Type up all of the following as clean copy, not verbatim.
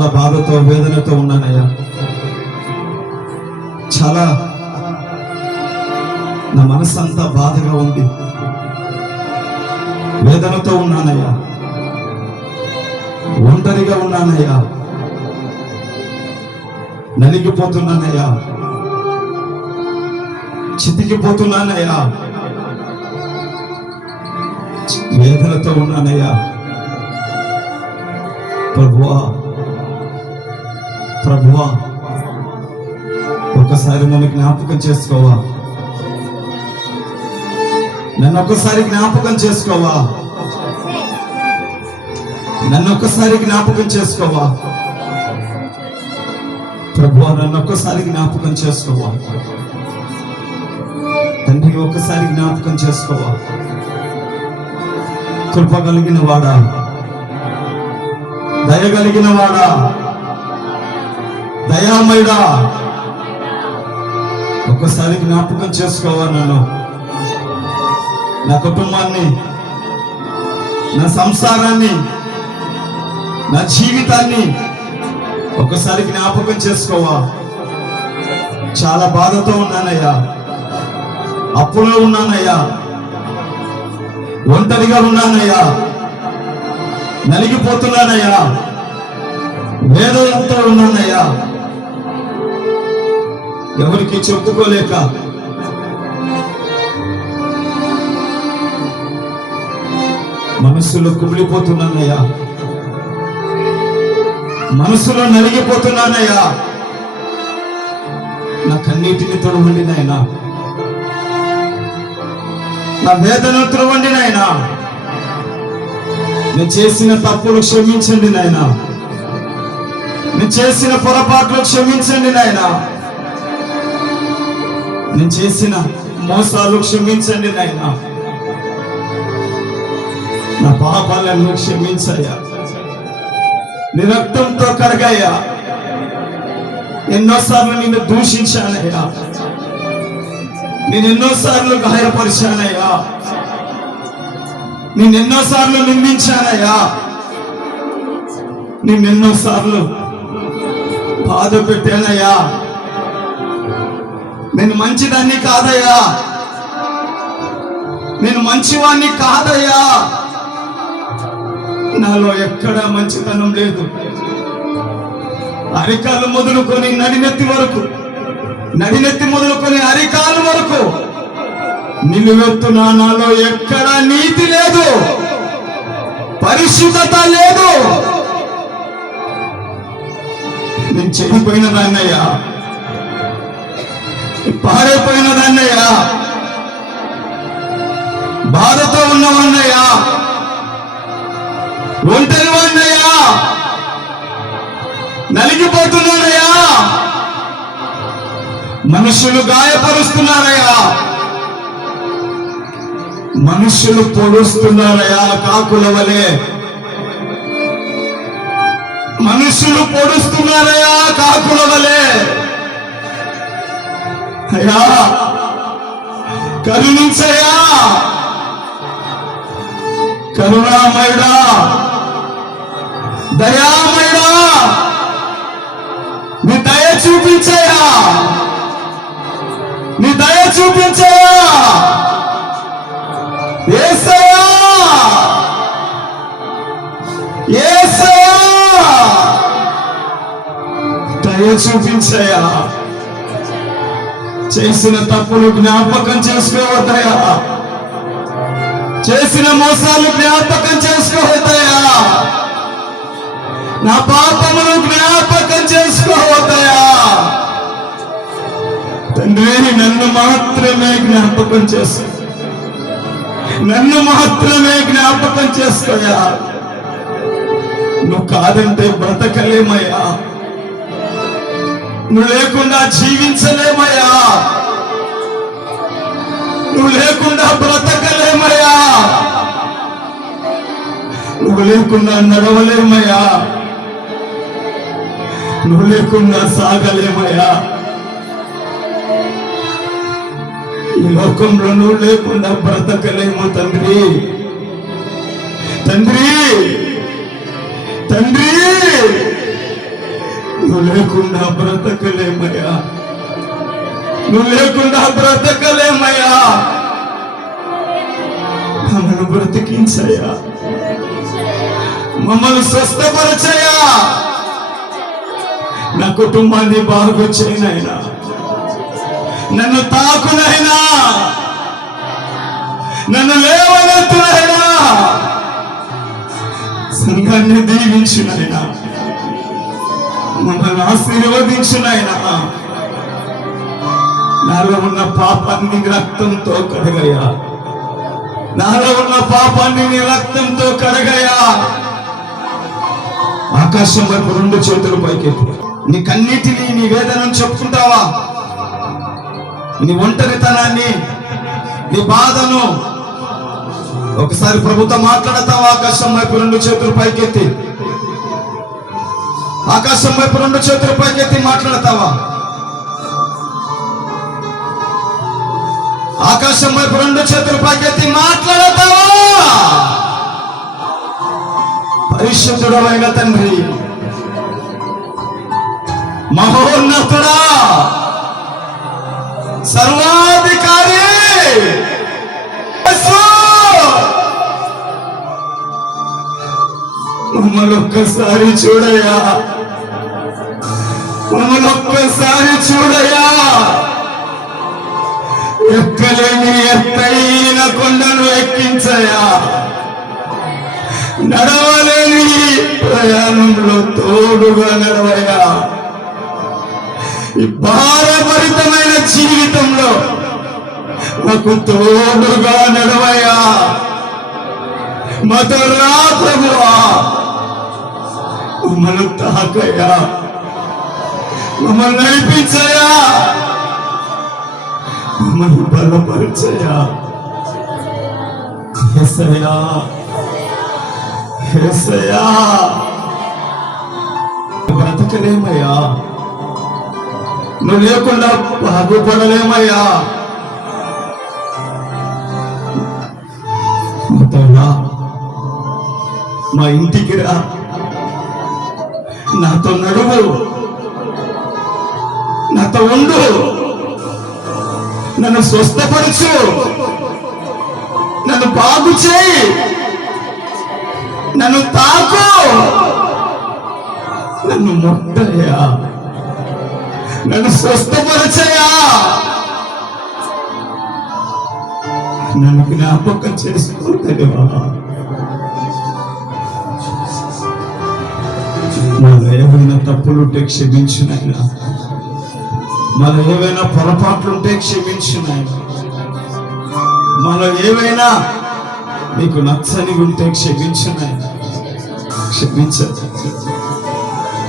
చాలా బాధతో వేదనతో ఉన్నానయ్యా. చాలా నా మనసు అంతా బాధగా ఉంది, వేదనతో ఉన్నానయ్యా, ఒంటరిగా ఉన్నానయ్యా, నలిగిపోతున్నానయ్యా, చితికిపోతున్నానయ్యా, వేదనతో ఉన్నానయ్యా. ప్రభువా ప్రభువా, ఒకసారి నన్ను జ్ఞాపకం చేసుకోవా, నన్ను ఒక్కసారి జ్ఞాపకం చేసుకోవా, నన్ను ఒక్కసారి జ్ఞాపకం చేసుకోవా ప్రభువా, నన్ను ఒక్కసారి జ్ఞాపకం చేసుకోవా తండ్రి, ఒక్కసారి జ్ఞాపకం చేసుకోవా. కృప కలిగిన వాడా, దయ కలిగిన వాడా, దయామయుడా, ఒక్కసారి జ్ఞాపకం చేసుకోవా నన్ను, నా కుటుంబాన్ని, నా సంసారాన్ని, నా జీవితాన్ని ఒకసారి జ్ఞాపకం చేసుకోవా. చాలా బాధతో ఉన్నానయ్యా, అప్పులో ఉన్నానయ్యా, ఒంటరిగా ఉన్నానయ్యా, నలిగిపోతున్నానయ్యా, వేదనతో ఉన్నానయ్యా, ఎవరికి చెప్పుకోలేక మనసులో కుమిలిపోతున్నానయ్యా, మనసులో నలిగిపోతున్నానయ్యా. నా కన్నీటిని తొడవండి నాయనా, నా వేదనను తొడవండి నాయనా, నేను చేసిన తప్పులు క్షమించండి నాయనా, నేను చేసిన పొరపాట్లు క్షమించండి నాయనా, నేను చేసిన మోసాలు క్షమించండి నాయనా, నా పాపాలను క్షమించయ్యా, నీ రక్తంతో కడగయ్యా. ఎన్నోసార్లు నిన్ను దూషించానయ్యా, నేను ఎన్నోసార్లు గాయపరిచానయ్యా, నేను ఎన్నోసార్లు నిందించానయ్యా, నేను ఎన్నోసార్లు బాధ పెట్టానయ్యా. నేను మంచిదాన్ని కాదయ్యా, నేను మంచివాణ్ణి కాదయ్యా, నాలో ఎక్కడా మంచితనం లేదు. అరికాలు మొదలుకొని నడినెత్తి వరకు, నడినెత్తి మొదలుకొని అరికాలు వరకు నిలువెత్తున నాలో ఎక్కడా నీతి లేదు, పరిశుద్ధత లేదు. నేను చెడిపోయిన దాన్నయ్యా, పారైపోయిన దాన్నయ్యా, బాధతో ఉన్నవాన్నయ్యా, ఒంటరి వాడినయ్యా, నలిగిపోతున్నానయ్యా, మనుషులు గాయపరుస్తున్నారయ్యా, మనుషులు పొడుస్తున్నారయ్యా, కాకుల వలె మనుషులు పొడుస్తున్నారయ్యా, కాకుల వలె. అయ్యా కరుణించయ్యా, కరుణామయుడా, దయామయుడా, నీ దయ చూపించయ్యా, నీ దయ చూపించయ్యా. యేసయ్యా, యేసయ్యా, దయ చూపించయ్యా. చేసిన తప్పులు జ్ఞాపకం చేసుకోవద్దయ్యా, చేసిన మోసాలు జ్ఞాపకం చేసుకోవద్దయ్యా, నా పాపమును జ్ఞాపకం చేసుకోవద్దయ్యా. తండ్రి, నన్ను మాత్రమే జ్ఞాపకం చేసుకో, నన్ను మాత్రమే జ్ఞాపకం చేసుకోయా. నువ్వు కాదంటే బ్రతకలేమయ్యా, నువ్వు లేకుండా జీవించలేమయ్యా, నువ్వు లేకుండా బ్రతకలేమయ్యా, నువ్వు లేకుండా నడవలేమయ్యా, నువ్వు లేకుండా సాగలేమయ్యా. ఈ లోకంలో నువ్వు లేకుండా బ్రతకలేము తండ్రి. తండ్రి తండ్రి నువ్వు లేకుండా బ్రతకలేమయ్యా, నువ్వు లేకుండా బ్రతకలేమయ్యా. మమ్మల్ని బ్రతికించయ్యా, మమ్మల్ని స్వస్థపరచయ్యా, నా కుటుంబాన్ని బాగు చేయనైనా, నన్ను తాకునైనా, నన్ను లేవనెత్తునైనా, సంఘాన్ని దీవించునైనా, మమ్మల్ని ఆశీర్వదించునైనా. నాలో ఉన్న పాపాన్ని రక్తంతో కడగయ్యా, నాలో ఉన్న పాపాన్ని నీ రక్తంతో కడగయ్యా. ఆకాశం వైపు 2 చేతులు పైకెత్తు. నీ కన్నీటిని, నీ వేదనను చెప్పుకుంటావా? నీ ఒంటరితనాన్ని, నీ బాధను ఒకసారి ప్రభుతో మాట్లాడతావా? ఆకాశం వైపు 2 చేతులు పైకెత్తి, ఆకాశం వైపు 2 చేతులు పైకెత్తి మాట్లాడతావా? ఆకాశం వైపు 2 చేతులు పైకెత్తి మాట్లాడతావా? పరిశుద్ధుడైన తండ్రి, మహోన్నతుడా, సర్వాధికారి, మమ్మల్ని ఒక్కసారి చూడయ్యా, మమ్మల్ని ఒక్కసారి చూడయ్యా. ఎక్కలేని ఎత్తైన కొండను ఎక్కించయా, నడవలేని ప్రయాణంలో తోడుగా నడవయ్యా. ఈ భారభరితమైన జీవితంలో మాకు తోడుగా నడవయ్యా. మాతో రా ప్రభువా, మమ్మల్ని తాకయ్యా, మమ్మల్ని నడిపించయ్యా, మమ్మల్ని బలపరచయ్యా. యేసయ్యా, యేసయ్యా, బ్రతకలేమయ్యా, నువ్వు లేకుండా బాగుపడలేమయ్యా. మా ఇంటికి రా, నాతో నడువు, నాతో ఉండు, నన్ను స్వస్థపరచు, నన్ను బాగు చేయి, నన్ను తాకు, నన్ను ముట్టయ్యా, నన్ను స్వస్థపరచయ్యా, నన్ను జ్ఞాపకం చేసుకోలేవా? మాలో ఏవైనా తప్పులుంటే క్షమించునైనా, మాలో ఏవైనా పొరపాట్లుంటే క్షమించునైనా, మాలో ఏవైనా నీకు నచ్చని ఉంటే క్షమించునైనా. క్షమించదు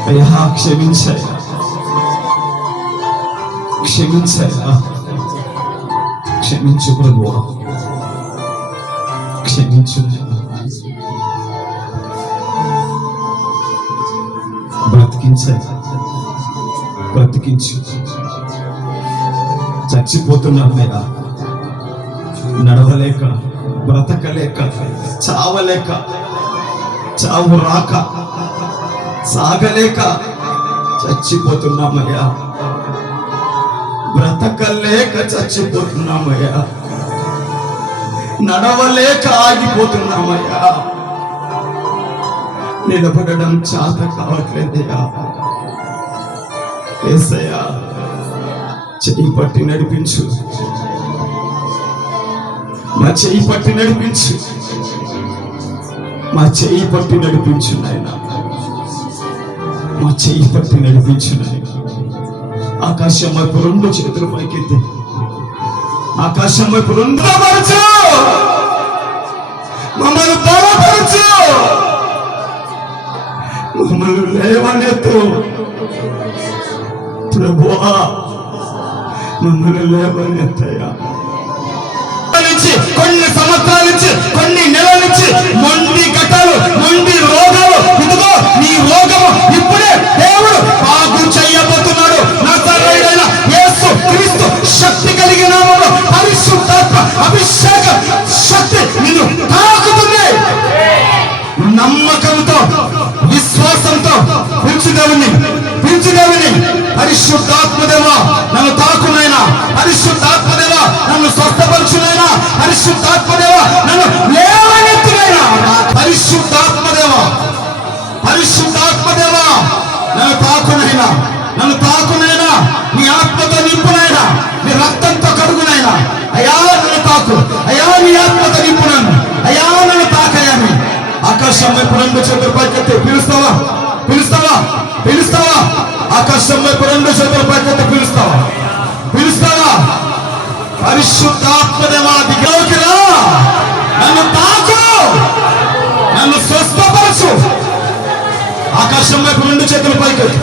అయ్యా, క్షమించయ్యా, క్షమించయ్యా, క్షమించు ప్రభువా, క్షమించు. బ్రతికించయ్యా, బ్రతికించు. చచ్చిపోతున్నామయ్యా, నడవలేక, బ్రతకలేక, చావలేక, చావు రాక, సాగలేక చచ్చిపోతున్నామయ్యా, బ్రతకలేక చచ్చిపోతున్నామయ్యా, నడవలేక ఆగిపోతున్నామయ్యా, నిలబడడం చేత కావట్లేదయ్యా. యేసయ్యా, చెయ్యి పట్టి నడిపించు, మా చెయ్యి పట్టి నడిపించు, మా చెయ్యి పట్టి నడిపించు నాయనా, మా చెయ్యి పట్టి నడిపించు నాయనా. ఆకాశం వైపు 2 చేతులు పైకెత్తి, ఆకాశం వైపు 2 బలపరచు, మమ్మల్ని బలపరచు, మమ్మల్ని లేవనెత్తు ప్రభువా, మమ్మల్ని లేవనెత్తయ్యా. కొన్ని సంవత్సరాల నుంచి, కొన్ని నెలల నుంచి మొండి ఘటాలు, మొండి రోగాలు, ఇదిగో నీ రోగము ఇప్పుడే దేవుడు బాగు చేయబోతున్నాడు. నజరేయుడైన యేసు క్రీస్తు శక్తి కలిగిన పరిశుద్ధాత్మ అభిషేక శక్తి నిన్ను తాకుతుంది. నమ్మకంతో, విశ్వాసంతో కూర్చుదేవుని పిలుచు దేవుని. పరిశుద్ధాత్మదేవా నన్ను తాకునైనా, పరిశుద్ధాత్మదేవా నన్ను స్వస్థపరచునైనా, పరిశుద్ధాత్మదేవా నన్ను లేవనెత్తునైనా, పరిశుద్ధాత్మదేవా, పరిశుద్ధాత్మదేవా నన్ను తాకునైనా, నన్ను తాకునైనా, నీ ఆత్మతో నింపునైనా, నీ రక్తంతో కడుగునైనా. అయ్యా నన్ను తాకు, అయ్యా నీ ఆత్మతో నింపు నన్ను, అయ్యా నన్ను తాకయ్యాని. ఆకాశం వైపు రెండు చేతులు పైకెత్తి పిలుస్తావా, పిలుస్తావా, పిలుస్తావా? ఆకాశం వైపు రెండు చేతులు పైకెత్తి పిలుస్తావా, పిలుస్తావా? పరిశుద్ధాత్మదేవా దిగలోకి రా, నన్ను తాకు, నన్ను స్వస్థపరచు. ఆకాశం వైపు రెండు చేతులు పైకెత్తి.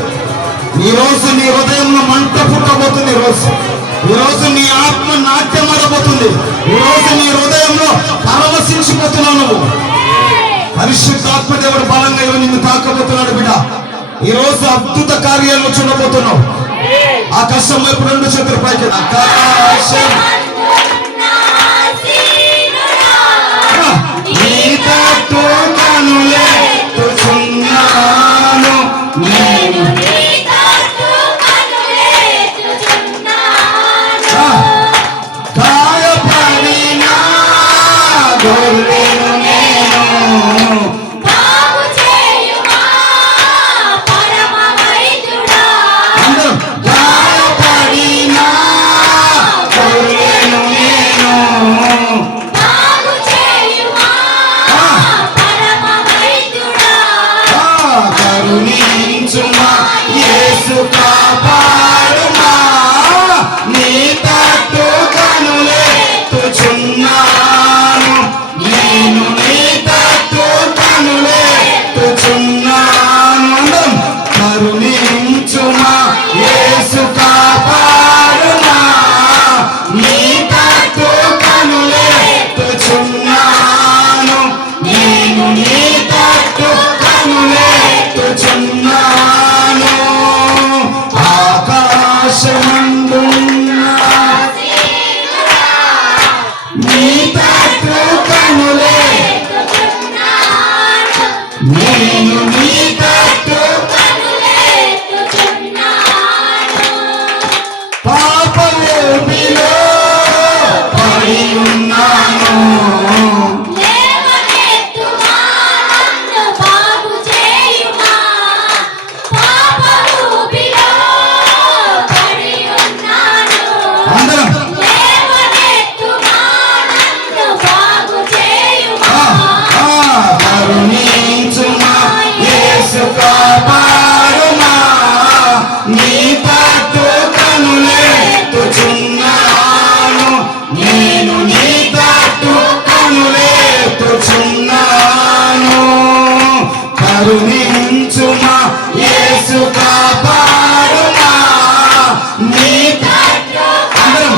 ఈ రోజు నీ హృదయంలో మంట పుట్టబోతుంది. ఈ రోజు నీ ఆత్మ నాట్యమాడబోతుంది. ఈ రోజు నీ హృదయంలో పరవశించిపోతున్నావు నువ్వు. పరిశుద్ధాత్మ దేవుడు బలంగా నిన్ను తాకబోతున్నాడు బిడ్డ. ఈ రోజు అద్భుత కార్యాలను చూడబోతున్నావు. ఆకాశం వైపు రెండు చేతులు పైకి. ఆకాశం నీ తట్టు కనులెత్తుచున్నాను, నేను గాయపడిన గొర్రెను నేను. గాయపడిన గొర్రెను నేను. కరుణించుమా యేసు కాపాడుమా, నీ తట్టు కనులెత్తుచున్నాను, నేను నీ తట్టు కనులెత్తుచున్నాను. కరుణించుమా యేసు కాపాడుమా, నీ తట్టు కనులెత్తుచున్నాను, నేను నీ తట్టు కనులెత్తుచున్నాను. ఆకాశమందున్న నీ తట్టు కనులెత్తుచున్నాను, నేను నీ తట్టు పాపమూపిలో పడి ఉన్నాను, కరుణించుమా యేసు కాపాడుమా, నీ తట్టు కనులెత్తుచున్నాను, నేను నీ తట్టు కనులెత్తుచున్నాను. కరుణించుమా యేసు కాపాడుమా, నీ తట్టు అందరం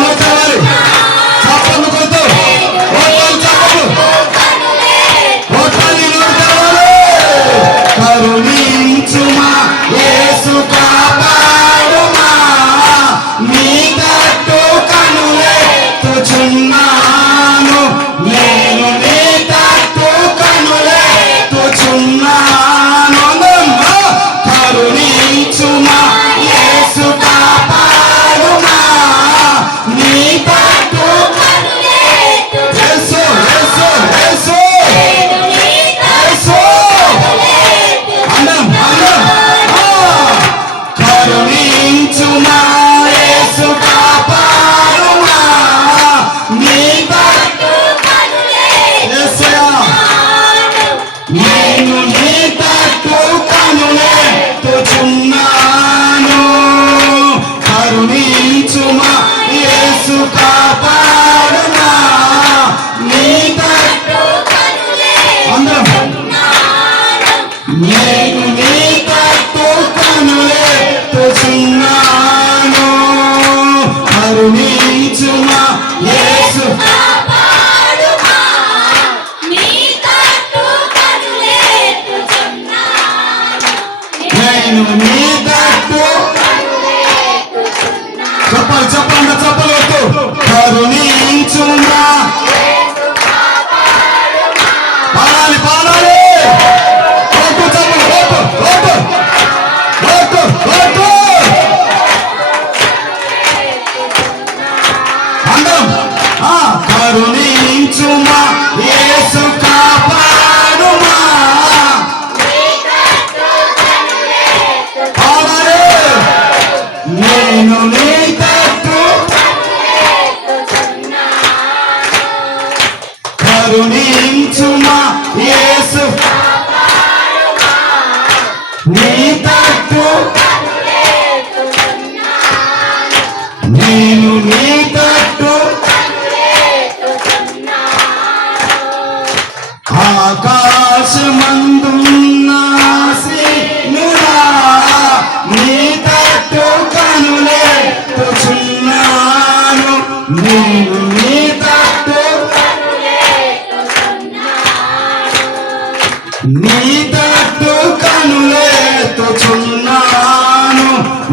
మోచేవారు చప్పట్లు కొడుతూ ఓటాలు చప్పట్లు ఓటాలు నోడుతారు. కరుణించుమా యేసు కాపాడుమా, నీ తట్టు కనులెత్తుచున్నాను, నేను నీ తట్టు కనులెత్తుచున్నాను. కరుణించుమా యేసు కాపాడుమా, నీ తట్టు యేసు యేసు యేసు యేసు అందరం అందరం. కరుణించుమా యేసు కాపాడుమా, నీ తట్టు యేసయ్యా, నేను నీ తట్టు కనులెత్తుచున్నాను. కరుణించుమా యేసు కాపాడుమా, నీ తట్టు అందరం, నేను నీ తట్టు కనులెత్తుచున్నాను. కరుణించుమా యేసు, నేను నీ తట్టు. చెప్పాలి చెప్పండి చెప్పలు వద్దు. కరుణించుమా, పాడాలి పాడాలి. చెప్పలు నేను నీ తట్టు కరుణించుమా యేసు నీ తట్టు నేను నీ తట్టు ఆకాశమందున్న శ్రీనుడా నీ తట్టు కనులెత్తుచున్నాను నేను నీ తట్టు నీ తట్టు కనులెత్తుచున్నాను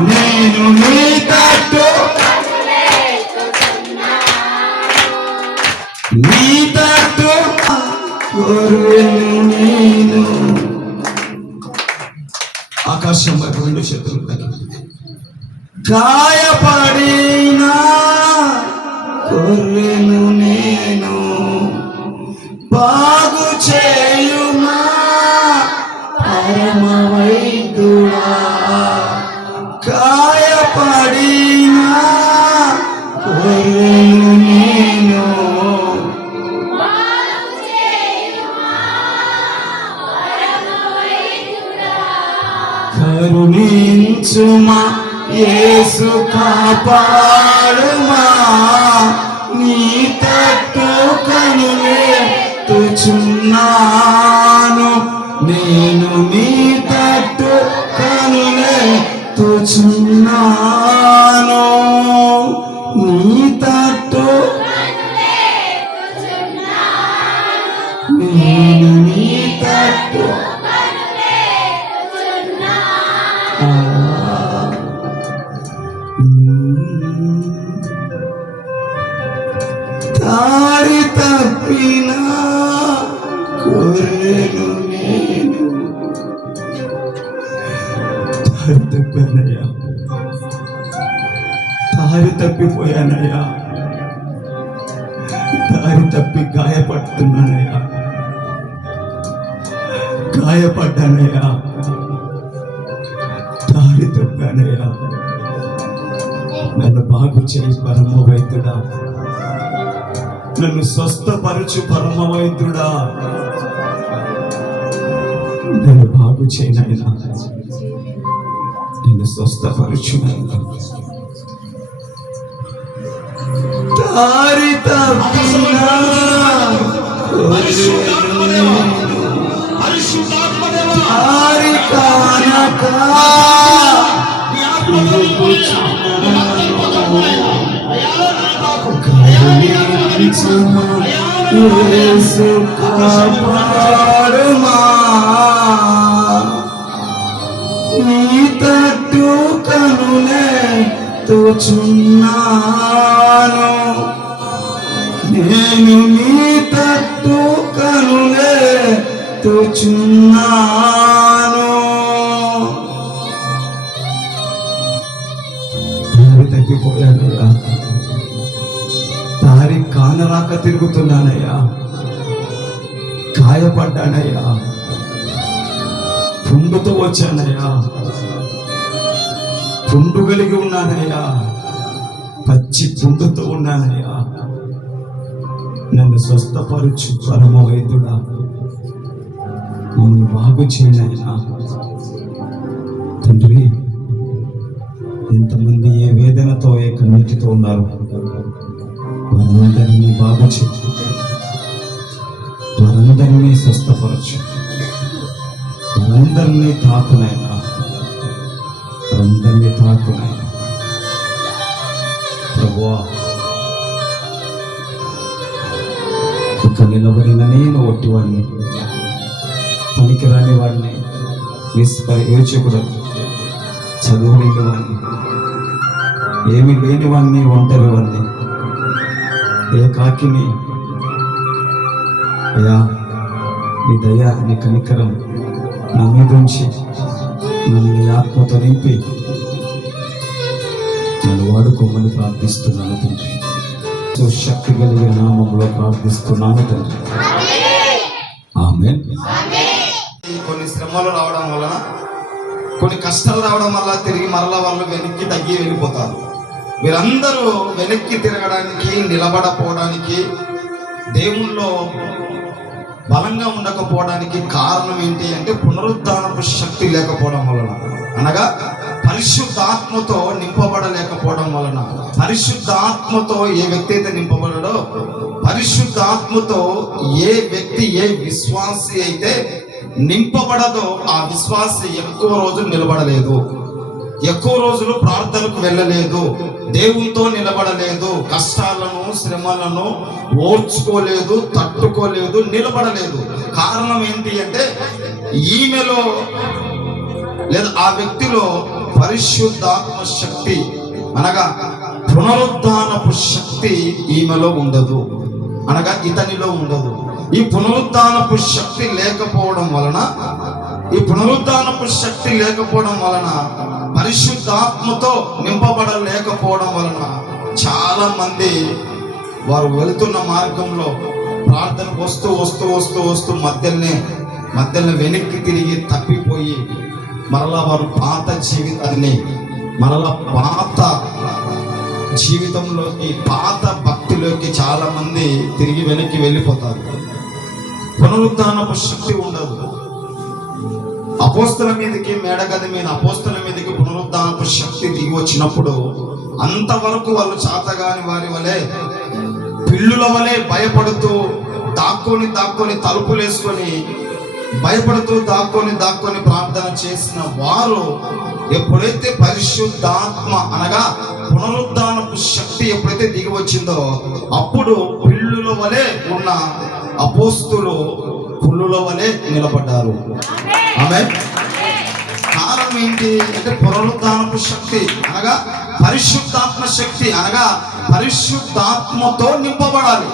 నేను నీ తట్టు నీ తట్టు నేను ఆకాశం వైపు రెండు చేతులు గాయపడిన కొర్రెను నేను బాగు చేయుమా పరమ వైద్యుడా గాయపడిన కొర్రెను నేను కరుణించుమా యేసు కాపాడుమా నీ తట్టు కనులెత్తుచున్నాను నేను నీ తట్టు కనులెత్తుచున్నాను నీ తట్టు నేను నీ తట్టు దారి తప్పిన కొర్రెను నేను దారి తప్పానయ్యా దారి తప్పిపోయానయ్యా దారి తప్పి గాయపడుతున్నానయ్యా గాయపడ్డానయ్యా దారి తప్పానయ్యా నన్ను బాగు చేయి పరమ వైద్యుడా నన్ను స్వస్థపరచు పరమ వైద్యుడా నన్ను బాగు చేయనైనా నన్ను స్వస్థపరచు దారి తప్పిన దారి కానక యేసు కాపాడుమా నీ తట్టు కనులెత్తుచున్నాను నేను నీ తట్టు కనులెత్తుచున్నాను దారి తప్పిపోయానయ్యా దారి కానరాక తిరుగుతున్నానయ్యా గాయపడ్డానయ్యా పుండుతో వచ్చానయ్యా పుండు కలిగి ఉన్నానయ్యా పచ్చి పుండుతో ఉన్నానయ్యా నన్ను స్వస్థపరచు పరమ వైద్యుడా నన్ను బాగు చేయనయ్యా తండ్రి ఎంతమంది ఏ వేదనతో ఏ కన్నీటితో ఉన్నారు వారందరినీ బాగు చేయి వారందరినీ స్వస్థపరచు వారందరినీ తాకునైనా వారందరినీ తాకునైనా ప్రభువా ఇక నిలబడిన నేను ఒట్టివాడిని పనికిరాని వాడిని నిష్ప్రయోజకుడు చదువు లేని వాడిని ఏమి లేని వాడిని ఒంటరి వాడిని ఏ కాకిని అయ్యా నీ దయ నీ కనికరం నా మీద ఉంచి నన్ను నీ ఆత్మతో నింపి నన్ను వాడుకోమని ప్రార్థిస్తున్నాను తండ్రి శక్తి కలిగిన నామంలో ప్రార్థిస్తున్నాను తండ్రి ఆమేన్. కొన్ని శ్రమలు రావడం వలన కొన్ని కష్టాలు రావడం వల్ల తిరిగి మరలా వాళ్ళు వెనక్కి తగ్గి వెళ్ళిపోతారు. వీరందరూ వెనక్కి తిరగడానికి, నిలబడపోవడానికి, దేవుల్లో బలంగా ఉండకపోవడానికి కారణం ఏంటి అంటే పునరుద్ధానపు శక్తి లేకపోవడం వలన, అనగా పరిశుద్ధాత్మతో నింపబడలేకపోవడం వలన. పరిశుద్ధాత్మతో ఏ వ్యక్తి అయితే నింపబడడో, పరిశుద్ధాత్మతో ఏ వ్యక్తి, ఏ విశ్వాసి అయితే నింపబడదో ఆ విశ్వాసి ఎక్కువ రోజులు నిలబడలేదు, ఎక్కువ రోజులు ప్రార్థనకు వెళ్ళలేదు, దేవునితో నిలబడలేదు, కష్టాలను శ్రమలను ఓర్చుకోలేదు, తట్టుకోలేదు, నిలబడలేదు. కారణం ఏంటి అంటే ఈమెలో లేదా ఆ వ్యక్తిలో పరిశుద్ధాత్మ శక్తి, అనగా పునరుద్ధానపు శక్తి ఈమెలో ఉండదు, అనగా ఇతనిలో ఉండదు. ఈ పునరుద్ధానపు శక్తి లేకపోవడం వలన, ఈ పునరుద్ధానపు శక్తి లేకపోవడం వలన, పరిశుద్ధాత్మతో నింపబడలేకపోవడం వలన చాలా మంది వారు వెళుతున్న మార్గంలో ప్రార్థనకు వస్తూ వస్తూ వస్తూ వస్తూ మధ్యలో వెనక్కి తిరిగి తప్పిపోయి మరలా వారు పాత జీవితాన్ని, మరలా పాత జీవితంలోకి, పాత భక్తిలోకి చాలా మంది తిరిగి వెనక్కి వెళ్ళిపోతారు. పునరుద్ధానపు శక్తి ఉండదు. అపోస్తల మీదకి, మేడగది మీద అపోస్తల మీదకి పునరుద్ధానపు శక్తి దిగి వచ్చినప్పుడు అంతవరకు వాళ్ళు చాతగాని వారి వలె, పిల్లుల వలె భయపడుతూ దాక్కొని తలుపులు వేసుకొని భయపడుతూ దాక్కొని ప్రార్థన చేసిన వారు ఎప్పుడైతే పరిశుద్ధాత్మ, అనగా పునరుద్ధానపు శక్తి ఎప్పుడైతే దిగి వచ్చిందో అప్పుడు పిల్లుల వలె ఉన్న అపోస్తులు పుల్లుల వలె నిలబడ్డారు. ఆమేన్. కారణం ఏంటి అంటే పునరుద్ధానపు శక్తి, అనగా పరిశుద్ధాత్మ శక్తి, అనగా పరిశుద్ధాత్మతో నింపబడాలి.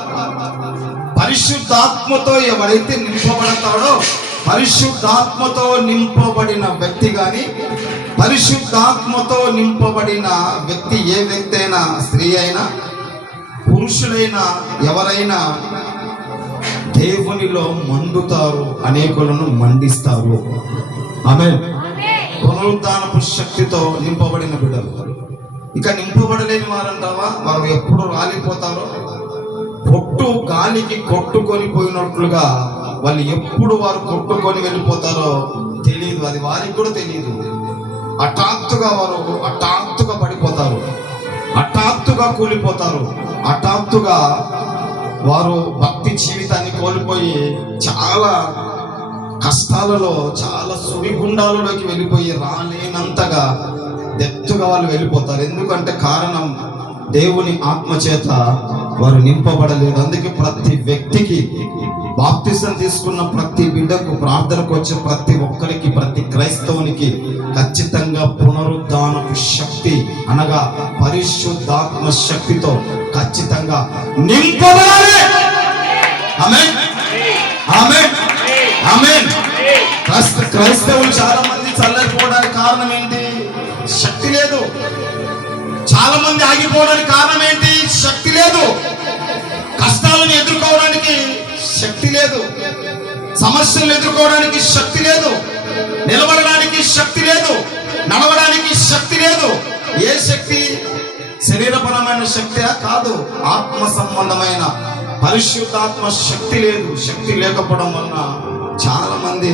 పరిశుద్ధాత్మతో ఎవరైతే నింపబడతాడో, పరిశుద్ధాత్మతో నింపబడిన వ్యక్తి కానీ, పరిశుద్ధాత్మతో నింపబడిన వ్యక్తి, ఏ వ్యక్తి అయినా, స్త్రీ అయినా పురుషులైనా ఎవరైనా దేవునిలో మండుతారు, అనేకులను మండిస్తారు. ఆమేన్. పునరుద్ధానపు శక్తితో నింపబడిన బిడ్డలు. ఇక నింపబడలేని వారంటావా, వారు ఎప్పుడు రాలిపోతారో, పొట్టు గాలికి కొట్టుకొని పోయినట్లుగా వాళ్ళు ఎప్పుడు వారు కొట్టుకొని వెళ్ళిపోతారో తెలియదు, అది వారికి కూడా తెలియదు. హఠాత్తుగా పడిపోతారు, హఠాత్తుగా కూలిపోతారు, హఠాత్తుగా వారు భక్తి జీవితాన్ని కోల్పోయి చాలా కష్టాలలో, చాలా సుడిగుండాలలోకి వెళ్ళిపోయి రాలేనంతగా డెప్త్గా వాళ్ళు వెళ్ళిపోతారు. ఎందుకంటే కారణం దేవుని ఆత్మచేత వారు నింపబడలేదు. అందుకే ప్రతి వ్యక్తికి, బాప్తిసం తీసుకున్న ప్రతి బిడ్డకు, ప్రార్థనకు వచ్చే ప్రతి ఒక్కరికి, ప్రతి క్రైస్తవునికి ఖచ్చితంగా పునరుద్ధానపు శక్తి, అనగా పరిశుద్ధాత్మ శక్తితో ఖచ్చితంగా నింపబడాలి. ఆమేన్, ఆమేన్, ఆమేన్. క్రైస్తవులు చాలా మంది చల్లరిపోవడానికి కారణం ఏంటి? శక్తి లేదు. చాలా మంది ఆగిపోవడానికి కారణం ఏంటి? శక్తి లేదు. కష్టాలను ఎదుర్కోవడానికి శక్తి లేదు, సమస్యలను ఎదుర్కోవడానికి శక్తి లేదు, నిలబడడానికి శక్తి లేదు, నడవడానికి శక్తి లేదు. ఏ శక్తి? శరీరపరమైన శక్తి కాదు, ఆత్మ సంబంధమైన పరిశుద్ధాత్మ శక్తి లేదు. శక్తి లేకపోవడం వలన చాలా మంది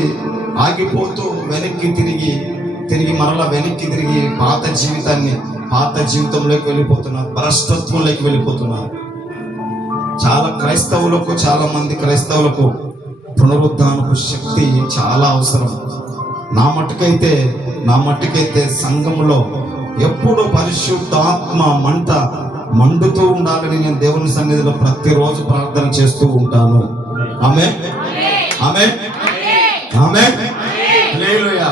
ఆగిపోతూ వెనక్కి తిరిగి మరలా వెనక్కి తిరిగి పాత జీవితంలోకి వెళ్ళిపోతున్నారు, భ్రష్టత్వంలోకి వెళ్ళిపోతున్నారు. చాలా మంది క్రైస్తవులకు పునరుద్ధానపు శక్తి చాలా అవసరం. నా మట్టుకైతే సంఘంలో ఎప్పుడు పరిశుద్ధాత్మ మంట మండుతూ ఉండాలని నేను దేవుని సన్నిధిలో ప్రతిరోజు ప్రార్థన చేస్తూ ఉంటాను. ఆమేన్, ఆమేన్, ఆమేన్. హల్లెలూయా.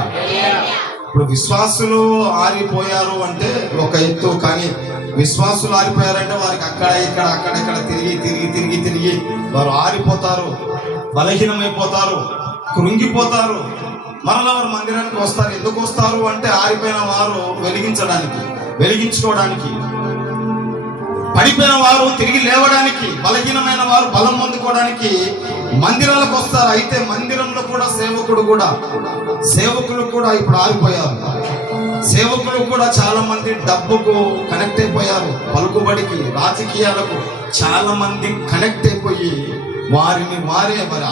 ఇప్పుడు విశ్వాసులు ఆరిపోయారు అంటే ఒక ఎత్తు, కానీ విశ్వాసులు ఆరిపోయారంటే వారికి అక్కడెక్కడ తిరిగి వారు ఆరిపోతారు, బలహీనమైపోతారు, కృంగిపోతారు. మరలా వారు మందిరానికి వస్తారు. ఎందుకు వస్తారు అంటే ఆరిపోయిన వారు వెలిగించుకోవడానికి, పడిపోయిన వారు తిరిగి లేవడానికి, బలహీనమైన వారు బలం పొందుకోవడానికి మందిరాలకు వస్తారు. అయితే మందిరంలో కూడా సేవకులు కూడా ఇప్పుడు ఆగిపోయారు. సేవకులు కూడా చాలా మంది డబ్బుకు కనెక్ట్ అయిపోయారు, పలుకుబడికి, రాజకీయాలకు చాలా మంది కనెక్ట్ అయిపోయి వారి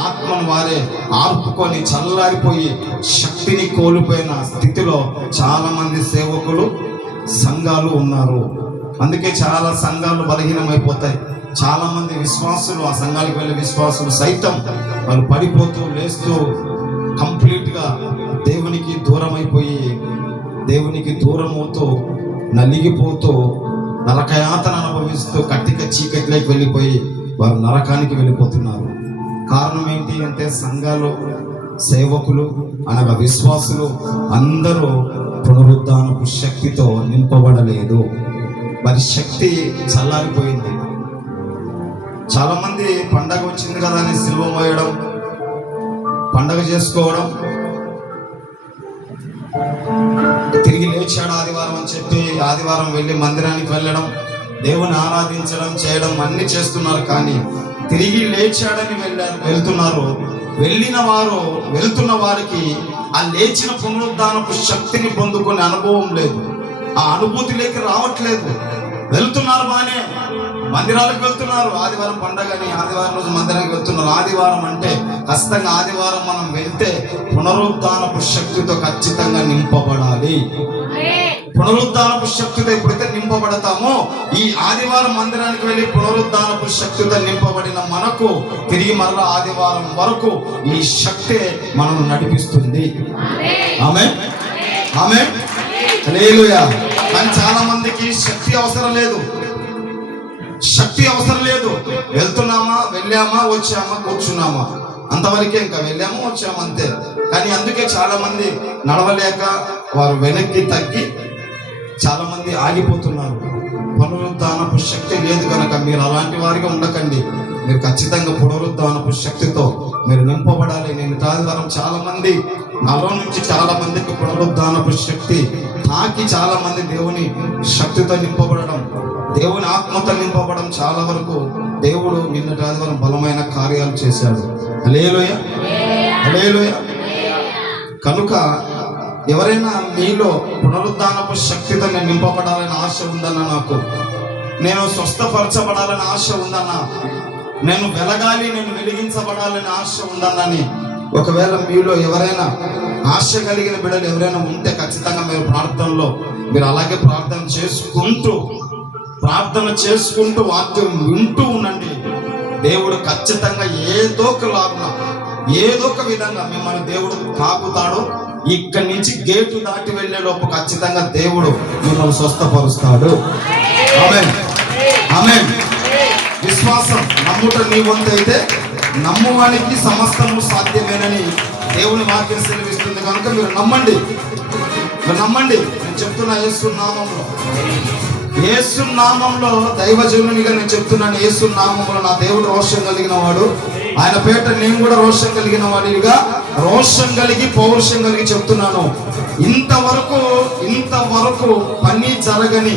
ఆత్మను వారే ఆర్పుకొని చల్లారిపోయి శక్తిని కోల్పోయిన స్థితిలో చాలా మంది సేవకులు, సంఘాలు ఉన్నారు. అందుకే చాలా సంఘాలు బలహీనమైపోతాయి. చాలా మంది విశ్వాసులు, ఆ సంఘాలకు వెళ్ళే విశ్వాసులు సైతం వాళ్ళు పడిపోతూ లేస్తూ కంప్లీట్గా దేవునికి దూరం అయిపోయి, దేవునికి దూరం అవుతూ నలిగిపోతూ నరకయాతన అనుభవిస్తూ కట్టిక చీకటిలోకి వెళ్ళిపోయి వారు నరకానికి వెళ్ళిపోతున్నారు. కారణం ఏంటి అంటే సంఘాలు, సేవకులు అనగా విశ్వాసులు అందరూ పునరుద్ధానపు శక్తితో నింపబడలేదు. మరి శక్తి చల్లారిపోయింది. చాలా మంది పండగ వచ్చింది కదా అని సిలువ మోయడం, పండగ చేసుకోవడం, తిరిగి లేచాడు ఆదివారం అని చెప్పి ఆదివారం వెళ్ళి మందిరానికి వెళ్ళడం, దేవుని ఆరాధించడం, చేయడం అన్ని చేస్తున్నారు. కానీ తిరిగి లేచాడని వెళ్తున్నారు. వెళ్తున్న వారికి ఆ లేచిన పునరుద్ధానపు శక్తిని పొందుకునే అనుభవం లేదు, ఆ అనుభూతిలోకి రావట్లేదు. వెళ్తున్నారు బానే, మందిరాలకు వెళ్తున్నారు, ఆదివారం పండగని ఆదివారం రోజు మందిరానికి వెళ్తున్నారు. ఆదివారం అంటే ఖచ్చితంగా ఆదివారం మనం వెళ్తే పునరుద్ధానపు శక్తితో ఖచ్చితంగా నింపబడాలి. పునరుద్ధానపు శక్తితో ఎప్పుడైతే నింపబడతామో, ఈ ఆదివారం మందిరానికి వెళ్ళి పునరుద్ధానపు శక్తితో నింపబడిన మనకు తిరిగి మరలా ఆదివారం వరకు ఈ శక్తే మనల్ని నడిపిస్తుంది. ఆమేన్, ఆమేన్, హల్లెలూయా. కానీ చాలా మందికి శక్తి అవసరం లేదు. వెళ్తున్నామా, వెళ్ళామా, వచ్చామా, కూర్చున్నామా, అంతవరకే. ఇంకా వెళ్ళామా, వచ్చామా, అంతే. కానీ అందుకే చాలా మంది నడవలేక వారు వెనక్కి తగ్గి చాలా మంది ఆగిపోతున్నారు. పునరుద్ధానపు శక్తి లేదు కనుక మీరు అలాంటి వారిగా ఉండకండి. మీరు ఖచ్చితంగా పునరుద్ధానపు శక్తితో మీరు నింపబడాలి. నేను ఆదివారం చాలా మంది నాలో నుంచి చాలా మందికి పునరుద్ధానపు శక్తి తాకి చాలా మంది దేవుని శక్తితో నింపబడడం, దేవుని ఆత్మతో నింపబడడం, చాలా వరకు దేవుడు నిన్నటి ఆదివారం బలమైన కార్యాలు చేశాడు. హల్లెలూయా, హల్లెలూయా. కనుక ఎవరైనా మీలో పునరుద్ధానపు శక్తితో నేను నింపబడాలని ఆశ ఉందన్న, నాకు నేను స్వస్థపరచబడాలని ఆశ ఉందన్న, నేను వెలగాలి, నేను వెలిగించబడాలని ఆశ ఉందన్నని ఒకవేళ మీలో ఎవరైనా ఆశ కలిగిన బిడ్డలు ఎవరైనా ఉంటే ఖచ్చితంగా మీరు ప్రార్థనలో మీరు అలాగే ప్రార్థన చేసుకుంటూ వాక్యం వింటూ ఉండండి. దేవుడు ఖచ్చితంగా ఏదో ఒక విధంగా మిమ్మల్ని దేవుడు తాకుతాడు. ఇక్కడి నుంచి గేటు దాటి వెళ్ళే లోపు ఖచ్చితంగా దేవుడు మిమ్మల్ని స్వస్థపరుస్తాడు. ఆమేన్, ఆమేన్. విశ్వాసం నమ్ముట నీ వంతు అయితే నమ్మువానికి సమస్తము సాధ్యమేనని దేవుని వాక్యం సెలవిస్తుంది. కనుక మీరు నమ్మండి. నేను చెప్తున్నా యేసు నామంలో దైవజనునిగా నేను చెప్తున్నాను. యేసు నామంలో నా దేవుడు రోషం కలిగిన వాడు, ఆయన పేట నేను కూడా రోషం కలిగిన వాడిగా, రోషం కలిగి పౌరుషం కలిగి చెప్తున్నాను. ఇంతవరకు పని జరగని,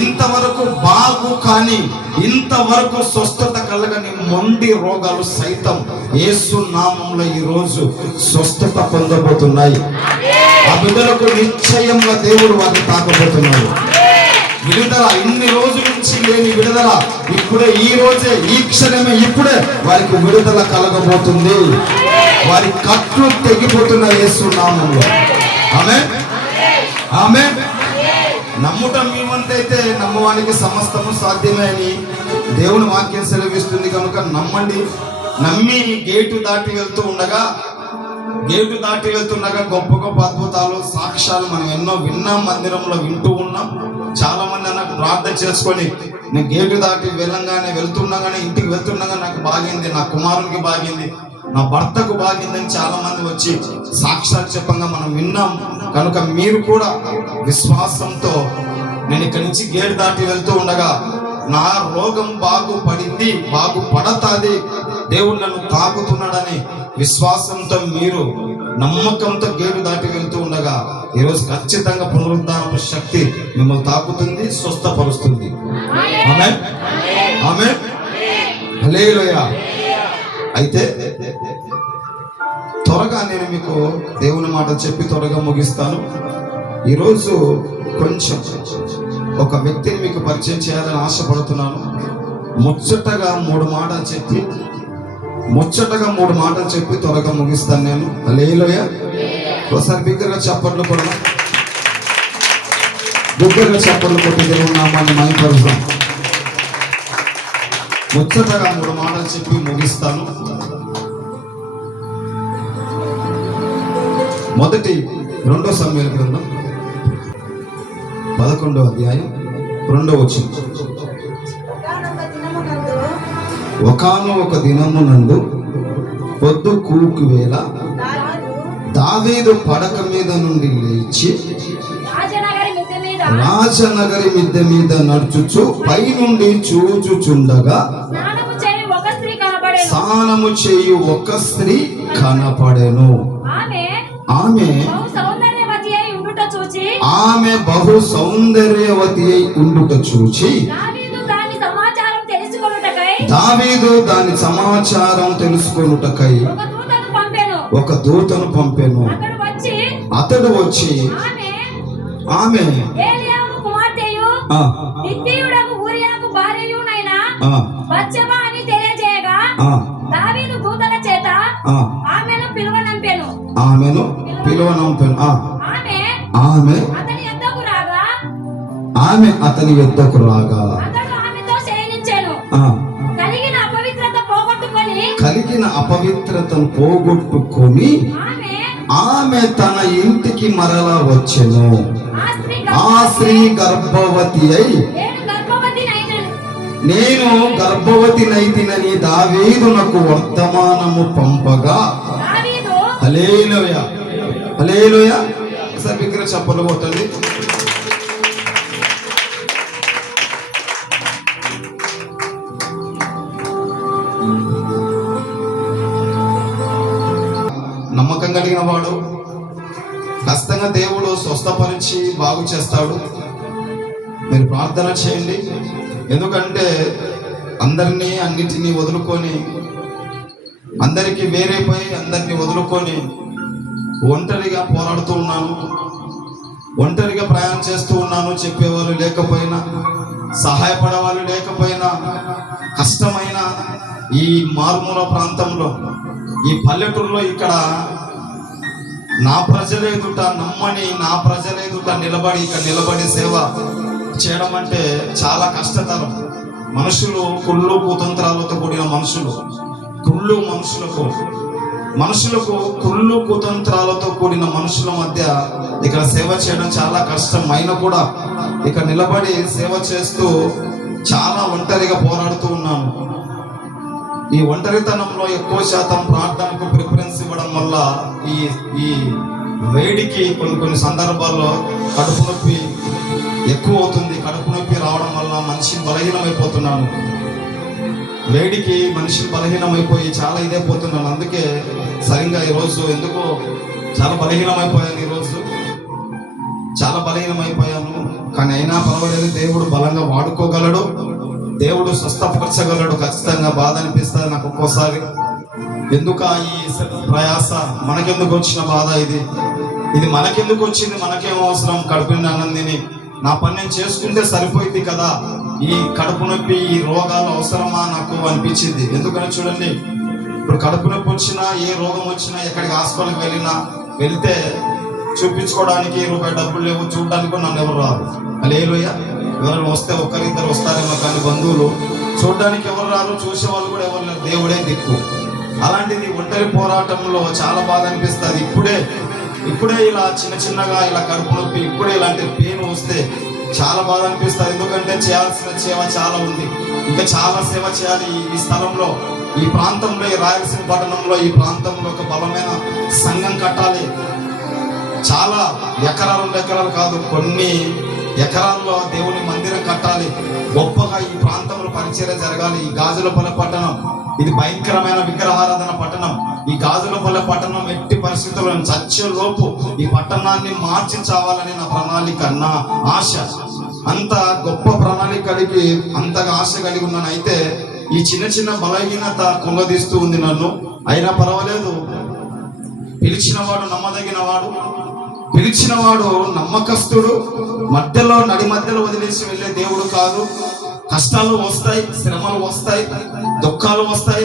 ఇంతవరకు బాగు కానీ, ఇంతవరకు స్వస్థత కలగని మొండి రోగాలు సైతం యేసు నామంలో ఈ రోజు స్వస్థత పొందబోతున్నాయి. ఆ బిడ్డలకు నిశ్చయంగా దేవుడు వారిని తాకబోతున్నాడు. విడుదల, ఇన్ని రోజుల నుంచి లేని విడుదల ఇప్పుడే, ఈ రోజే, ఈ క్షణమే, ఇప్పుడే వారికి విడుదల కలగబోతుంది. వారి కట్లు తెగిపోతున్న యేసు నామములో. ఆమేన్, ఆమేన్. నమ్ముట మీ వంతైతే నమ్మవానికి సమస్తము సాధ్యమే అని దేవుని వాక్యం సెలవిస్తుంది. కనుక నమ్మండి. నమ్మి గేటు దాటి వెళ్తుండగా గొప్ప గొప్ప అద్భుతాలు, సాక్ష్యాలు మనం ఎన్నో విన్నాం, మందిరంలో వింటూ ఉన్నాం. చాలా మంది నాకు ప్రార్థన చేసుకొని నేను గేటు దాటి వెళ్తుండగానే ఇంటికి వెళ్తుండగా నాకు బాగింది, నా కుమారునికి బాగింది, నా భర్తకు బాగిందని చాలా మంది వచ్చి సాక్ష్యాలు చెప్పంగా మనం విన్నాం. కనుక మీరు కూడా విశ్వాసంతో, నేను ఇక్కడి నుంచి గేటు దాటి వెళ్తూ ఉండగా నా రోగం బాగుపడతాది, దేవుడు నన్ను తాకుతున్నాడని విశ్వాసంతో మీరు నమ్మకంతో గేటు దాటి వెళ్తూ ఉండగా ఈరోజు ఖచ్చితంగా పునరుద్ధానపు శక్తి మిమ్మల్ని తాకుతుంది, స్వస్థపరుస్తుంది. ఆమేన్, ఆమేన్, హల్లెలూయా. అయితే త్వరగా నేను మీకు దేవుని మాట చెప్పి త్వరగా ముగిస్తాను. ఈరోజు కొంచెం ఒక వ్యక్తిని మీకు పరిచయం చేయాలని ఆశపడుతున్నాను. ముచ్చటగా మూడు మాటలు చెప్పి త్వరగా ముగిస్తాను నేను. హల్లెలూయా. ఒకసారి బిగ్గరగా చప్పట్లు కొట్టి దేవుని నామాన్ని మహిమపరుద్దాం. ముచ్చటగా మూడు మాటలు చెప్పి ముగిస్తాను. మొదటి 2 సమూయేలు గ్రంథం 11వ అధ్యాయం 2వ వచనం. ఒకానొక దినమునందు పొద్దు కూకు వేళ దావీదు పడక మీద నుండి లేచి రాజనగరి మిద్దె మీద నడుచుచు పైనుండి చూచుచుండగా స్నానము చేయు ఒక స్త్రీ కనపడెను. ఆమె బహు సౌందర్యవతి అయి ఉండుట చూచి దావీదు దాని సమాచారం తెలుసుకొనుటకై ఒక దూతను పంపెను. అతడు వచ్చి ఆమె ఆమెను పిలువనంపెను. ఆమె అతని యొద్దకు రాగా కలిగిన అపవిత్రతను పోగొట్టుకొని ఆమె తన ఇంటికి మరలా వచ్చెను. ఆ స్త్రీ గర్భవతి అయి నేను గర్భవతినైతినని దావీదునకు వర్తమానము పంపగా. హల్లెలూయా, హల్లెలూయా. ఒకసారి బిగ్గరగా చప్పట్లు కొట్టండి. నమ్మకం కలిగిన వాడు ఖచ్చితంగా దేవుడు స్వస్థపరిచి బాగు చేస్తాడు. మీరు ప్రార్థన చేయండి. ఎందుకంటే అన్నిటినీ వదులుకొని, అందరికీ వేరైపోయి అందరినీ వదులుకొని ఒంటరిగా పోరాడుతూ ఉన్నాను, ఒంటరిగా ప్రయాణం చేస్తూ ఉన్నాను. చెప్పేవాళ్ళు లేకపోయినా, సహాయపడే వాళ్ళు లేకపోయినా, కష్టమైన ఈ మారుమూల ప్రాంతంలో, ఈ పల్లెటూరులో ఇక్కడ నా ప్రజలేదుట నమ్మని నా ప్రజలేదుట నిలబడి సేవ చేయడం అంటే చాలా కష్టతరం. మనుషులు కుళ్ళు కుతంత్రాలతో కూడిన మనుషులకు కుళ్ళు కుతంత్రాలతో కూడిన మనుషుల మధ్య ఇక్కడ సేవ చేయడం చాలా కష్టం. అయినా కూడా ఇక్కడ నిలబడి సేవ చేస్తూ చాలా ఒంటరిగా పోరాడుతూ ఉన్నాను. ఈ ఒంటరితనంలో ఎక్కువ శాతం ప్రార్థనకు ప్రిఫరెన్స్ ఇవ్వడం వల్ల ఈ వేడికి కొన్ని సందర్భాల్లో కడుపు నొప్పి ఎక్కువ అవుతుంది. కడుపు నొప్పి రావడం వల్ల మనిషి బలహీనమైపోతున్నాను. వేడికి మనిషి బలహీనమైపోయి చాలా ఇదైపోతున్నాను. అందుకే సరిగ్గా ఈరోజు ఎందుకో చాలా బలహీనమైపోయాను. కానీ అయినా పర్వాలేదు, దేవుడు బలంగా వాడుకోగలడు, దేవుడు స్వస్థపరచగలడు. ఖచ్చితంగా బాధ అనిపిస్తుంది నాకు ఒక్కోసారి. ఎందుకు ఈ ప్రయాస, మనకెందుకు వచ్చిన బాధ ఇది మనకెందుకు వచ్చింది, మనకేం అవసరం? కడుపుని అన్నందిని నా పని నేను చేసుకుంటే సరిపోయింది కదా, ఈ కడుపు నొప్పి ఈ రోగాలు అవసరమా నాకు అనిపించింది. ఎందుకని చూడండి, ఇప్పుడు కడుపు నొప్పి వచ్చినా, ఏ రోగం వచ్చినా, ఎక్కడికి హాస్పిటల్కి వెళ్తే చూపించుకోవడానికి రూపాయి డబ్బులు లేవు, చూడడానికి నన్ను ఎవరు రారు. హల్లెలూయా. ఎవరైనా వస్తే ఒకరిద్దరు వస్తారేమో, కానీ బంధువులు చూడడానికి ఎవరు రారు, చూసేవాళ్ళు కూడా ఎవరు లేరు. దేవుడే దిక్కు. అలాంటిది ఒంటరి పోరాటంలో చాలా బాధ అనిపిస్తుంది. ఇప్పుడే ఇలా చిన్నగా ఇలా కడుపు నొప్పి, ఇప్పుడే ఇలాంటి పెయిన్ వస్తే చాలా బాధ అనిపిస్తుంది. ఎందుకంటే చేయాల్సిన సేవ చాలా ఉంది, ఇంకా చాలా సేవ చేయాలి. ఈ స్థలంలో, ఈ ప్రాంతంలో, ఈ రాయలసీమ పట్టణంలో, ఈ ప్రాంతంలో ఒక బలమైన సంఘం కట్టాలి. చాలా ఎకరాలు కాదు, కొన్ని ఎకరాల్లో దేవుని మందిరం కట్టాలి. గొప్పగా ఈ ప్రాంతంలో పరిచర్య జరగాలి. ఈ గాజులపల్లె పట్టణం ఇది భయంకరమైన విగ్రహారాధన పట్టణం. ఈ గాజులపల్లె పట్టణం ఎట్టి పరిస్థితుల్లో చచ్చేలోపు ఈ పట్టణాన్ని మార్చి చావాలని నా ప్రణాళిక, నా ఆశ. అంత గొప్ప ప్రణాళిక కలిగి, అంతగా ఆశ కలిగి ఉన్నాను. అయితే ఈ చిన్న చిన్న బలహీనత కుంగదీస్తూ ఉంది నన్ను. అయినా పర్వాలేదు, పిలిచినవాడు నమ్మదగినవాడు, పిలిచినవాడు నమ్మకస్తుడు. మధ్యలో నడి మధ్యలో వదిలేసి వెళ్ళే దేవుడు కాదు. కష్టాలు వస్తాయి, శ్రమలు వస్తాయి, దుఃఖాలు వస్తాయి,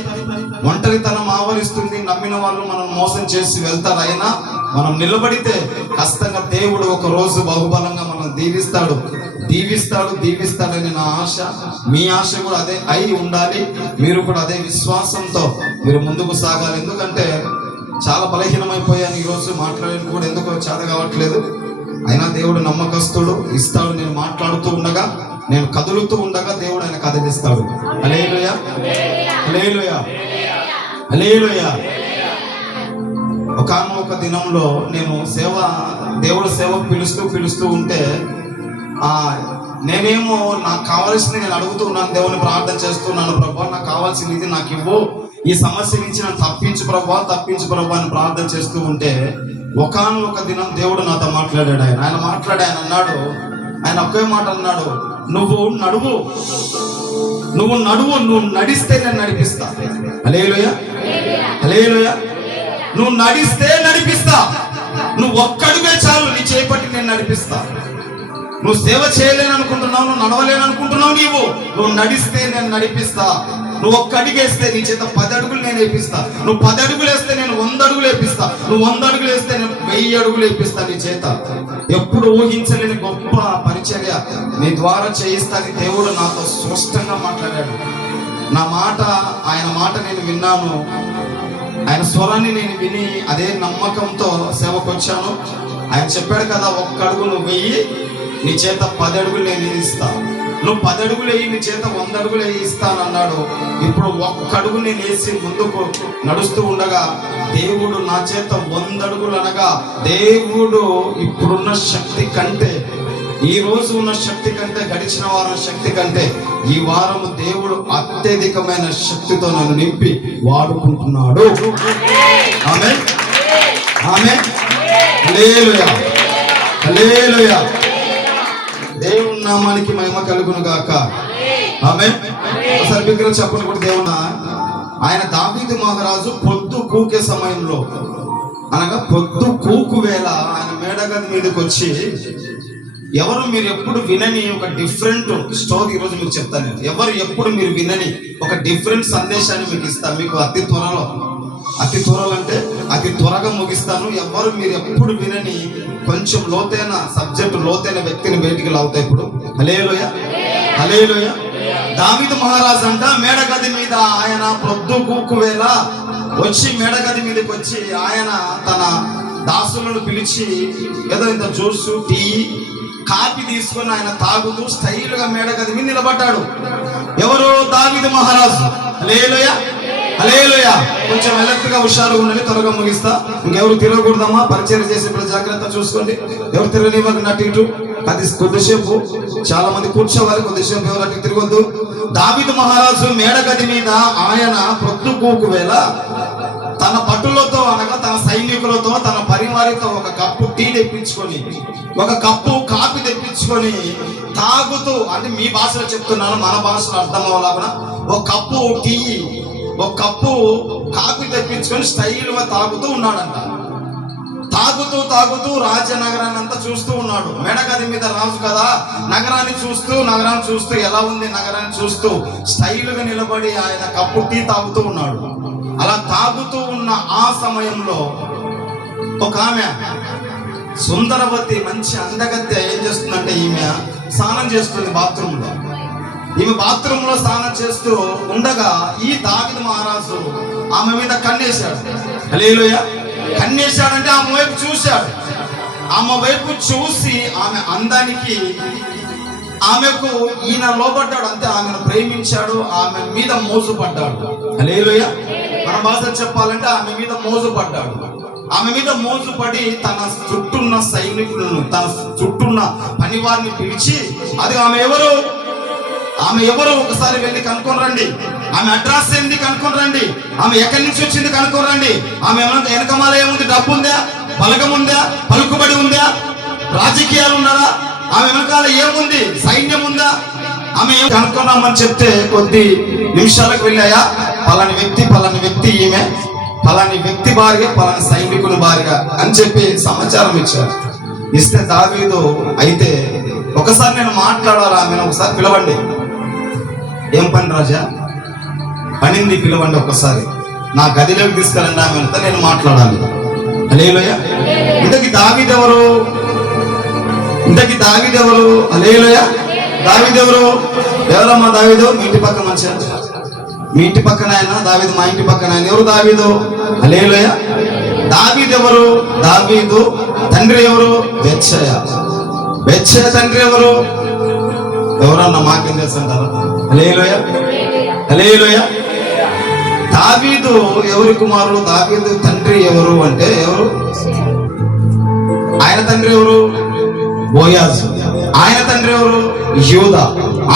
ఒంటరితనం ఆవరిస్తుంది. నమ్మిన వాళ్ళు మనం మోసం చేసి వెళ్తారు. అయినా మనం నిలబడితే ఖచ్చితంగా దేవుడు ఒక రోజు బహుబలంగా మనం దీవిస్తాడని నా ఆశ. మీ ఆశ కూడా అదే అయి ఉండాలి. మీరు కూడా అదే విశ్వాసంతో మీరు ముందుకు సాగాలి. ఎందుకంటే చాలా బలహీనమైపోయాను ఈరోజు. మాట్లాడేది కూడా ఎందుకో చేత కావట్లేదు. అయినా దేవుడు నమ్మకస్తుడు, ఇస్తాడు. నేను మాట్లాడుతూ ఉండగా, నేను కదులుతూ ఉండగా దేవుడు ఆయన కదిలిస్తాడు. హల్లెలూయా, హల్లెలూయా, హల్లెలూయా. ఒకానొక దినంలో నేను దేవుడు సేవకు పిలుస్తూ ఉంటే నేనేమో నాకు కావాల్సింది నేను అడుగుతూ ఉన్నాను. దేవుని ప్రార్థన చేస్తున్నాను, ప్రభా నాకు కావాల్సింది ఇది, నాకు ఇవ్వు, ఈ సమస్య నుంచి నన్ను తప్పించు ప్రభా అని ప్రార్థన చేస్తూ ఉంటే ఒకానొక దినం దేవుడు నాతో మాట్లాడాడు. ఆయన అన్నాడు, ఆయన ఒకే మాట అన్నాడు, నువ్వు నడువు, నువ్వు నడిస్తే నేను నడిపిస్తా. హల్లెలూయా, హల్లెలూయా. నువ్వు నడిస్తే నడిపిస్తా. నువ్వు ఒక్కడుగే చాలు, నీ చేపట్టి నేను నడిపిస్తా. నువ్వు సేవ చేయలేను అనుకుంటున్నావు, నువ్వు నడవలేను అనుకుంటున్నావు, నువ్వు నడిస్తే నేను నడిపిస్తా. నువ్వు ఒక్క అడుగేస్తే నీ చేత 10 అడుగులు నేను వేపిస్తా. నువ్వు 10 అడుగులు వేస్తే నేను 100 అడుగులు వేపిస్తా. నువ్వు 100 అడుగులు వేస్తే నేను 1000 అడుగులు వేపిస్తా నీ చేత. ఎప్పుడు ఊహించలేని గొప్ప పరిచర్య నీ ద్వారా చేయిస్తాని దేవుడు నాతో స్పష్టంగా మాట్లాడాడు. ఆయన మాట నేను విన్నాను. ఆయన స్వరాన్ని నేను విని అదే నమ్మకంతో సేవకు వచ్చాను. ఆయన చెప్పాడు కదా, ఒక్క అడుగు నువ్వు వెయ్యి, నీ చేత 10 అడుగులు నేను ఇస్తా. నువ్వు 10 అడుగులు వేయి, నీ చేత 100 అడుగులు ఇస్తానన్నాడు. ఇప్పుడు ఒక్క అడుగు నేను వేసి ముందుకు నడుస్తూ ఉండగా దేవుడు నా చేత 100 అడుగులు అనగా, దేవుడు ఇప్పుడున్న శక్తి కంటే, ఈ రోజు ఉన్న శక్తి కంటే, గడిచిన వారం శక్తి కంటే ఈ వారం దేవుడు అత్యధికమైన శక్తితో నన్ను నింపి వాడుకుంటున్నాడు. ఆమేన్, ఆమేన్, హల్లెలూయా, హల్లెలూయా. దేవుని నామానికి మహిమ కలుగును గాక. ఆమేన్. ఒకసారి బిగ్గరగా చెప్పండి కూడా. దేవుడు ఆయన దావీదు మహారాజు పొద్దు కూకే సమయంలో, అనగా పొద్దు కూకు వేళ ఆయన మేడగది మీదకి వచ్చి, ఎవరు మీరు ఎప్పుడు వినని ఒక డిఫరెంట్ స్టోరీ ఈరోజు మీకు చెప్తాను. ఎవరు ఎప్పుడు మీరు వినని ఒక డిఫరెంట్ సందేశాన్ని మీకు ఇస్తాను. మీకు అతి త్వరలో అంటే అతి త్వరగా ముగిస్తాను. ఎవరు మీరు ఎప్పుడు వినని కొంచెం లోతైన సబ్జెక్ట్, లోతైన వ్యక్తిని బయటికి లాగుతాయి ఇప్పుడు. హల్లెలూయా, హల్లెలూయా. దావీదు మహారాజు అంట మేడగది మీద ఆయన పొద్దు కూకు వేళ వచ్చి, మేడగది మీదకి వచ్చి ఆయన తన దాసులను పిలిచి ఏదో ఇంత జ్యూస్, టీ, కాఫీ తీసుకొని ఆయన తాగుతూ స్టైల్గా మేడగది మీద నిలబడ్డాడు. ఎవరు? దావీదు మహారాజు. హల్లెలూయా, హల్లెలూయా. కొంచెం ఎలక్ట్గా హుషారుగా ఉండండి, త్వరగా ముగిస్తా. ఇంకెవరు తిరగకూడదమ్మా, పరిచయం చేసేప్పుడు జాగ్రత్త చూసుకోండి. ఎవరు తిరగనివ్వక నటు ఇటు. కొద్దిసేపు చాలా మంది కూర్చోవాలి, కొద్దిసేపు ఎవరు అటు తిరగొద్దు. దావీదు మహారాజు మేడగది మీద ఆయన పొద్దు కూకు వేళ తన భటులతో, అనగా తన సైనికులతో, తన పరివారితో ఒక కప్పు టీ తెప్పించుకొని, ఒక కప్పు కాఫీ తెప్పించుకొని తాగుతూ, అంటే మీ భాషలో చెప్తున్నాను, మన భాషలో అర్థం అవ్వాలన్నా, ఒక కప్పు టీ, ఒక కప్పు కాఫీ తెప్పించుకొని స్టైల్గా తాగుతూ ఉన్నాడంట. తాగుతూ రాజనగరాన్ని అంతా చూస్తూ ఉన్నాడు. మేడగది మీద రాజు కదా, నగరాన్ని చూస్తూ ఎలా ఉంది నగరాన్ని చూస్తూ స్టైల్గా నిలబడి ఆయన కప్పు టీ తాగుతూ ఉన్నాడు. అలా తాగుతూ ఉన్న ఆ సమయంలో ఒక ఆమె సుందరవతి, మంచి అందగత్తె ఏం చేస్తుందంటే, ఈమె స్నానం చేస్తుంది బాత్రూంలో. ఈమె బాత్రూంలో స్నానం చేస్తూ ఉండగా ఈ దావీదు మహారాజు ఆమె మీద కన్నేశాడు. హల్లెలూయా. కన్నేశాడంటే ఆమె వైపు చూశాడు. ఆమె వైపు చూసి ఆమె అందానికి, ఆమెకు ఈయన లోబడ్డాడు. అంతే, ఆమెను ప్రేమించాడు, ఆమె మీద మోజుపడ్డాడు. హల్లెలూయా. మన భాష చెప్పాలంటే ఆమె మీద మోజుపడ్డాడు. ఆమె మీద మోజుపడి తన చుట్టూన్న సైనికులను, తన చుట్టూన్న పనివారిని పిలిచి, అది ఆమె ఎవరు ఒకసారి వెళ్ళి కనుక్కొని రండి, ఆమె అడ్రస్ ఏంది కనుక్కొని రండి, ఆమె ఎక్కడి నుంచి వచ్చింది కనుక్కొని రండి, ఆమె ఏమన్నా వెనకమాల ఏముంది, డబ్బు ఉందా, బలగం ఉందా, పలుకుబడి ఉందా, రాజకీయాలు ఉన్నారా, ఆమె వెనకాల ఏముంది, సైన్యం ఉందా, ఆమె కనుక్కున్నామని చెప్తే కొద్ది నిమిషాలకు వెళ్ళాయా, పలాని వ్యక్తి ఈమె, పలాని వ్యక్తి భార్య, పలాని సైనికుని భార్య అని చెప్పి సమాచారం ఇచ్చారు. ఇస్తే దావీదు అయితే ఒకసారి నేను మాట్లాడాలి, ఆమెను ఒకసారి పిలవండి. ఏం పని రాజా? పనింది, పిలవండి ఒకసారి, నా గదిలోకి తీసుకెళ్ళండి ఆమెతో నేను మాట్లాడాలి. హల్లెలూయా. ఇంతకి దావీదెవరు? హల్లెలూయా. దావీదెవరు? ఎవరమ్మా దావీదు? మీ ఇంటి పక్కన మంచిగా, మీ ఇంటి పక్కన ఆయన దావీదు, మా ఇంటి పక్కన ఆయన. ఎవరు దావీదు? హల్లెలూయా. దావీదెవరు? దావీదు తండ్రి ఎవరు? బెత్షెయ తండ్రి ఎవరు? ఎవరన్నా మాకేం తెలుసు అంటారు? హల్లెలూయా. దావీదు ఎవరి కుమారుడు? దావీదు తండ్రి ఎవరు అంటే ఎవరు? ఆయన తండ్రి ఎవరు? బోయాజు. ఆయన తండ్రి ఎవరు? యూదా.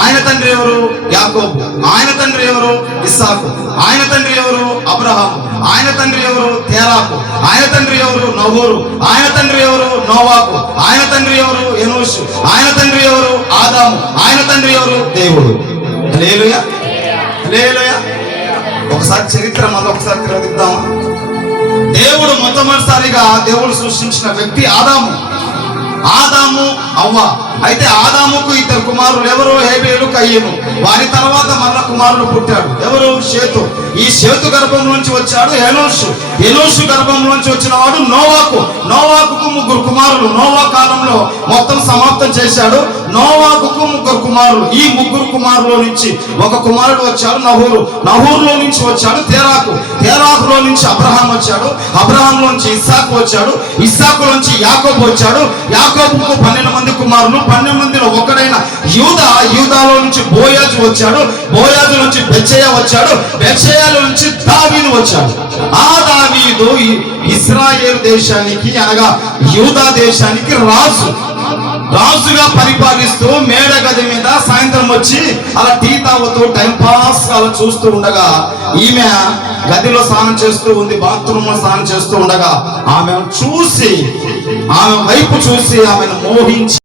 ఆయన తండ్రి ఎవరు? యాకోబు. ఆయన తండ్రి ఎవరు? ఇస్సాకు. ఆయన తండ్రి ఎవరు? అబ్రహాము. ఆయన తండ్రి ఎవరు? తెరాకు. ఆయన తండ్రి ఎవరు? నహోరు. ఆయన తండ్రి ఎవరు? నోవాకు. ఆయన తండ్రి ఎవరు? ఎనోషు. ఆయన తండ్రి ఎవరు? ఆదాము. ఆయన తండ్రి ఎవరు? దేవుడు. హల్లెలూయా. ఒకసారి చరిత్ర మళ్ళీ ఒకసారి తిరగదిద్దాము. దేవుడు మొట్టమొదటిసారిగా దేవుడు సృష్టించిన వ్యక్తి ఆదాము అవ్వ. అయితే ఆదాముకు ఇద్దరు కుమారులు. ఎవరు? హేబేలు, కయ్యను. వారి తర్వాత మరల కుమారుడు పుట్టాడు. ఎవరు? షేతు. ఈ షేతు గర్భంలోంచి వచ్చాడు ఎనోషు గర్భంలోంచి వచ్చిన వాడు నోవాకుకు 3 కుమారులు. నోవా కాలంలో మొత్తం సమాప్తం చేశాడు. నోవాకుకు 3 కుమారులు. ఈ 3 కుమారులో నుంచి ఒక కుమారుడు వచ్చాడు నహూరులో నుంచి వచ్చాడు తెరాకులో నుంచి అబ్రహాం వచ్చాడు. అబ్రహాంలోంచి ఇస్సాకు వచ్చాడు. ఇస్సాకులోంచి యాకోబు వచ్చాడు. యాకోబుకు 12 మంది కుమారులు. 12 మందిలో ఒకడైన యూదాలో నుంచి బోయాజు వచ్చాడు. బోయాజు నుంచి బెత్షెయ వచ్చాడు. బెత్షెయలో నుంచి దావీదు వచ్చాడు. ఆ దావీదు ఇశ్రాయేలు దేశానికి అనగా యూదా దేశానికి రాజుగా పరిపాలిస్తూ మేడ గది మీద సాయంత్రం వచ్చి అలా టీ తాగుతూ టైం పాస్ అలా చూస్తూ ఉండగా ఈమె గదిలో స్నానం చేస్తూ ఉంది, బాత్రూమ్ లో స్నానం చేస్తూ ఉండగా ఆమె వైపు చూసి ఆమెను మోహించి